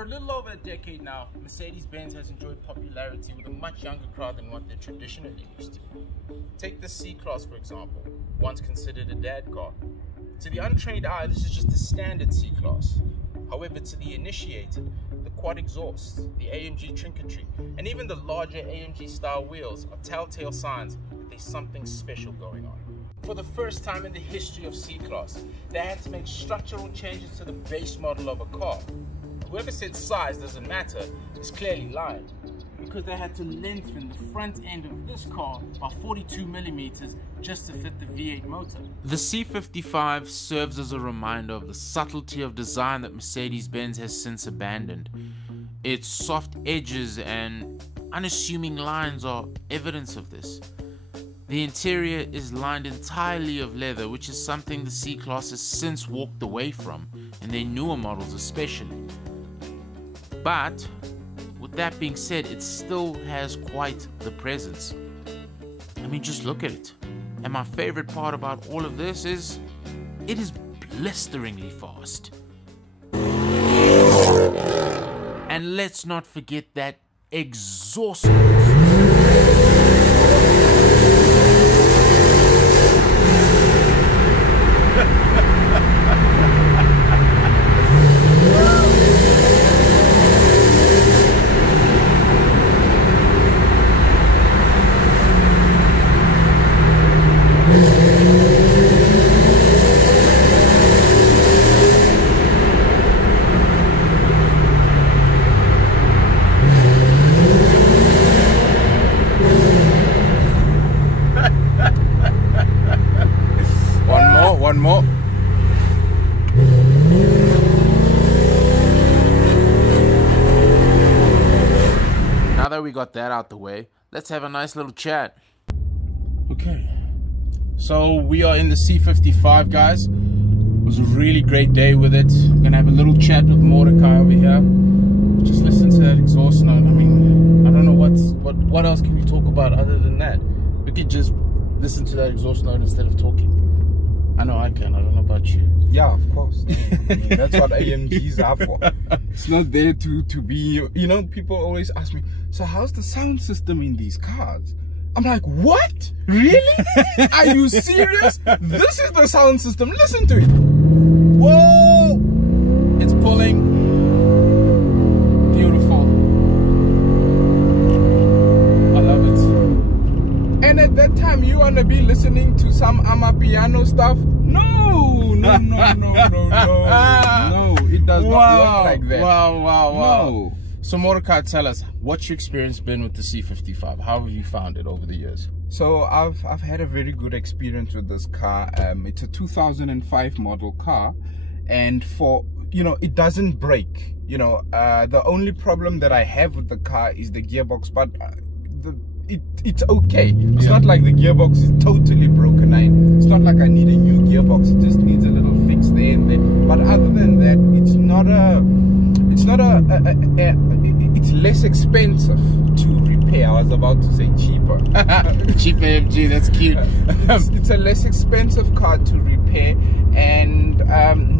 For a little over a decade now, Mercedes-Benz has enjoyed popularity with a much younger crowd than what they're traditionally used to. Take the C-Class for example, once considered a dad car. To the untrained eye, this is just a standard C-Class. However, to the initiated, the quad exhaust, the AMG trinketry, and even the larger AMG style wheels are telltale signs that there's something special going on. For the first time in the history of C-Class, they had to make structural changes to the base model of a car. Whoever said size doesn't matter is clearly lying, because they had to lengthen the front end of this car by 42 millimeters just to fit the V8 motor. The C55 serves as a reminder of the subtlety of design that Mercedes-Benz has since abandoned. Its soft edges and unassuming lines are evidence of this. The interior is lined entirely of leather, which is something the C-Class has since walked away from, in their newer models especially. But with that being said, it still has quite the presence. I mean, just look at it. And my favorite part about all of this is it is blisteringly fast. And let's not forget that exhaust note. One more. Now that we got that out the way, let's have a nice little chat. Okay, so we are in the C55, guys. It was a really great day with it. We're gonna have a little chat with Mordecai over here. Just listen to that exhaust note. I mean, I don't know what else can we talk about other than that. We could just listen to that exhaust note instead of talking. I know I can. I don't know about you. Yeah, of course. I mean, that's what AMGs are for. It's not there to be, you know, people always ask me, so how's the sound system in these cars? I'm like, what? Really? Are you serious? This is the sound system. Listen to it. Whoa! It's pulling. Beautiful. I love it. And at that time, you want to be listening to some Amapiano stuff? No, no, no, no, no, no. No, it does not work like that. Wow. No. So Mordecai, tell us, what's your experience been with the C55? How have you found it over the years? So I've had a very good experience with this car. It's a 2005 model car, and it doesn't break. The only problem that I have with the car is the gearbox, but it's okay. It's not like the gearbox is totally broken. It's not like I need a new gearbox. It just needs a little fix there and there. But other than that, it's less expensive to repair. I was about to say cheaper. Cheap AMG, that's cute. It's a less expensive car to repair, and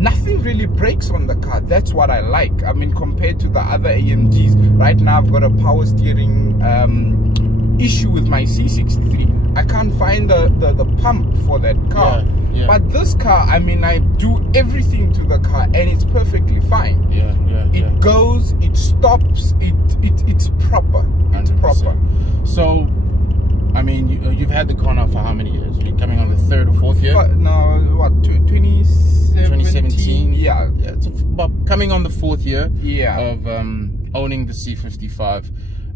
nothing really breaks on the car. That's what I like. I mean, compared to the other AMGs, right now I've got a power steering issue with my C63. I can't find the pump for that car. Yeah. But this car, I mean, I do everything to the car and it's perfectly fine. It goes, it stops, it's proper. It's 100%. proper. So, I mean, you've had the car now for how many years? You're coming on the third or fourth year? No, what, 2017? Yeah, it's about coming on the fourth year of owning the C55.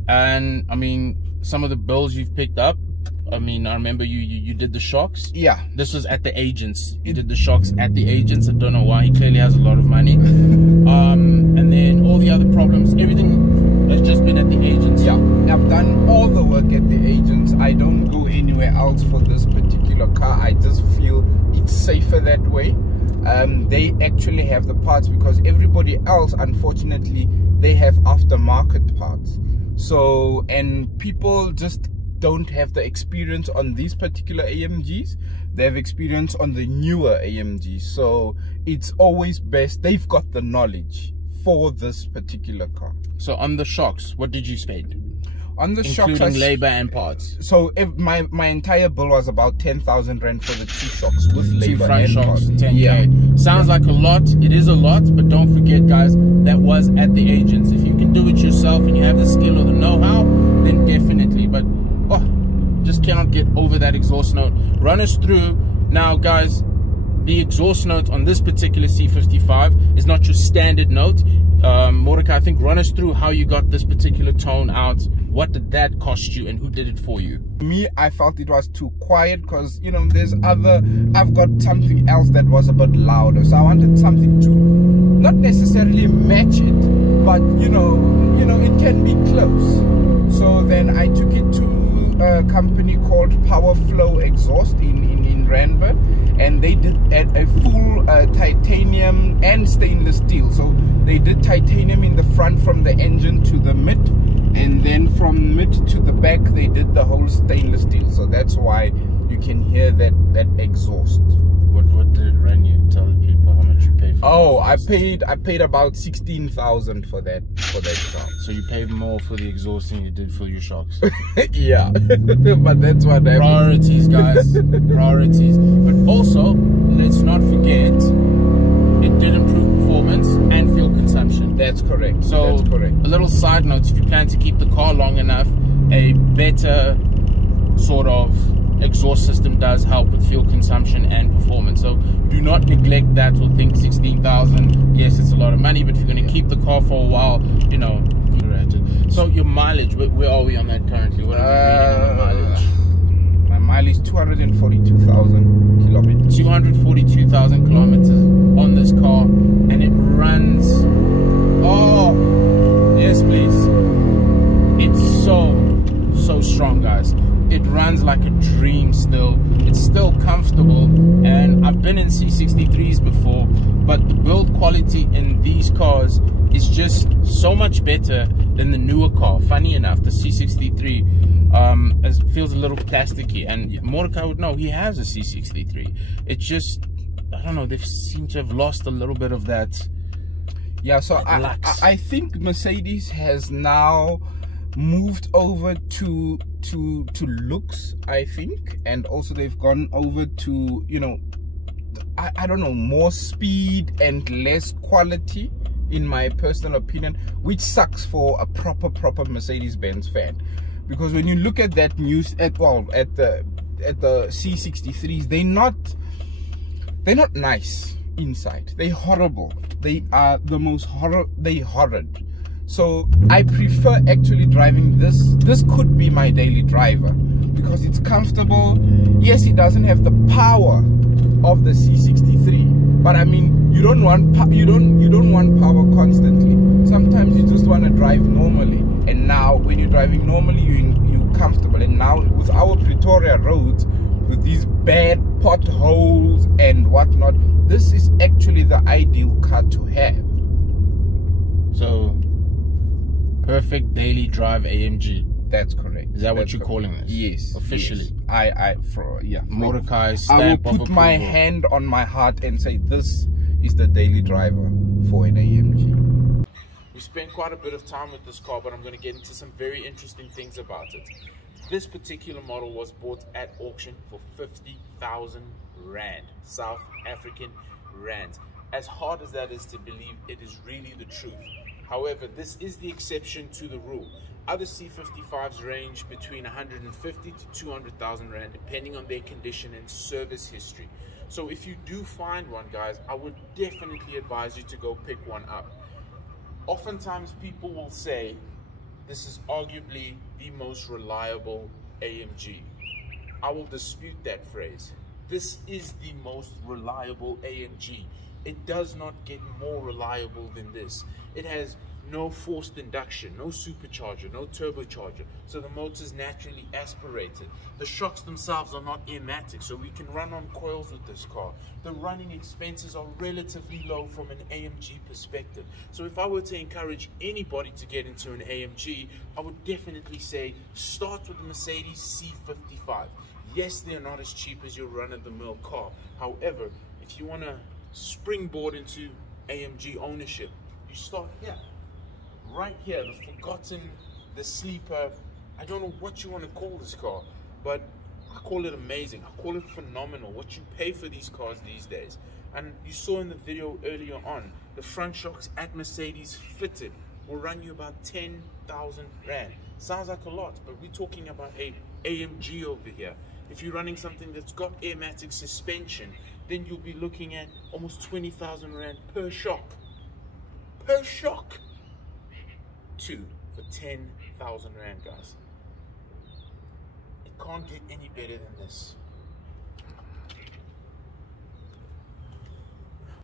And I mean, some of the bills you've picked up, I mean, I remember you did the shocks. Yeah. This was at the agents. You did the shocks at the agents. I don't know why. He clearly has a lot of money. And then all the other problems, everything has just been at the agents. Yeah. I've done all the work at the agents. I don't go anywhere else for this particular car. I just feel it's safer that way. They actually have the parts, because everybody else, unfortunately, they have aftermarket parts. So, and people just don't have the experience on these particular AMGs. They have experience on the newer AMGs. So it's always best, they've got the knowledge for this particular car. So on the shocks, what did you spend? On the shocks, including labor and parts. So if my entire bill was about 10,000 rand for the 2 shocks with labor 2 front and shocks, parts. 10K. Yeah. Sounds like a lot. It is a lot, but don't forget, guys, that was at the agents. If you can do it yourself and you have the skill or the know-how, then definitely. But just cannot get over that exhaust note. Run us through now, guys. The exhaust note on this particular C55 is not your standard note. Mordecai, I think, run us through how you got this particular tone out. What did that cost you and who did it for you? Me, I felt it was too quiet because, you know, I've got something else that was a bit louder. So I wanted something to not necessarily match it, but, you know, it can be close. So then I took it to a company called Power Flow Exhaust in Randburg, and they did a full titanium and stainless steel. So they did titanium in the front from the engine to the mid, and then from mid to the back they did the whole stainless steel. So that's why you can hear that exhaust. What did it run you? Tell the people how much you paid for. Oh, I paid about 16,000 for that car. So you paid more for the exhaust than you did for your shocks. Yeah. But that's what happened. Priorities, guys. Priorities. But also, let's not forget, it did improve performance and fuel consumption. That's correct. So that's correct. A little side note, if you plan to keep the car long enough, a better sort of exhaust system does help with fuel consumption and performance. So do not neglect that or think 16,000, yes, it's a lot of money, but if you're going to keep the car for a while, you know, you're at it. So your mileage, where are we on that currently? What are we reading on the mileage? My mileage is 242,000 kilometers. 242,000 kilometers on this car, and it runs, oh yes please, it's so strong, guys. It runs like a dream still. It's still comfortable, and I've been in C63s before, but the build quality in these cars is just so much better than the newer car. Funny enough, the C63 feels a little plasticky, and Mordecai would know, he has a C63. It's just, I don't know, they seem to have lost a little bit of that. Yeah, so I think Mercedes has now moved over to looks, I think, and also they've gone over to, you know, I don't know, more speed and less quality, in my personal opinion, which sucks for a proper Mercedes-Benz fan, because when you look at that news at the C63s, they're not nice inside. They're horrible. They are the most horrid. So I prefer actually driving this. This could be my daily driver because it's comfortable. Yes, it doesn't have the power of the C63, but I mean, you don't want power constantly. Sometimes you just want to drive normally. And now, when you're driving normally, you're comfortable. And now with our Pretoria roads, with these bad potholes and whatnot, this is actually the ideal car to have. So, perfect daily drive AMG. That's correct. Is that what you're calling this? Yes. Officially. Yes. Mordecai I will put my hand on my heart and say this is the daily driver for an AMG. We spent quite a bit of time with this car, but I'm going to get into some very interesting things about it. This particular model was bought at auction for 50,000 Rand, South African Rand. As hard as that is to believe, it is really the truth. However, this is the exception to the rule. Other C55s range between 150 to 200,000 Rand, depending on their condition and service history. So if you do find one, guys, I would definitely advise you to go pick one up. Oftentimes people will say, this is arguably the most reliable AMG. I will dispute that phrase. This is the most reliable AMG. It does not get more reliable than this. It has no forced induction, no supercharger, no turbocharger, so the motor's naturally aspirated. The shocks themselves are not airmatic, so we can run on coils with this car. The running expenses are relatively low from an AMG perspective. So if I were to encourage anybody to get into an AMG, I would definitely say start with the Mercedes C55. Yes, they're not as cheap as your run-of-the-mill car. However, if you want to springboard into AMG ownership, you You start here, right here, the forgotten, the sleeper. I don't know what you want to call this car, but I call it amazing. I call it phenomenal. What you pay for these cars these days. And you saw in the video earlier on, the front shocks at Mercedes fitted will run you about 10,000 Rand. Sounds like a lot, but we're talking about a AMG over here. If you're running something that's got airmatic suspension, then you'll be looking at almost 20,000 Rand per shock. Per shock! 2 for 10,000 Rand, guys. It can't get any better than this.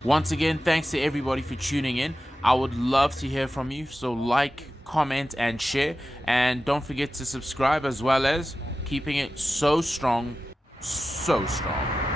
Once again, thanks to everybody for tuning in. I would love to hear from you, so like, comment, and share. And don't forget to subscribe, as well as keeping it so strong, so strong.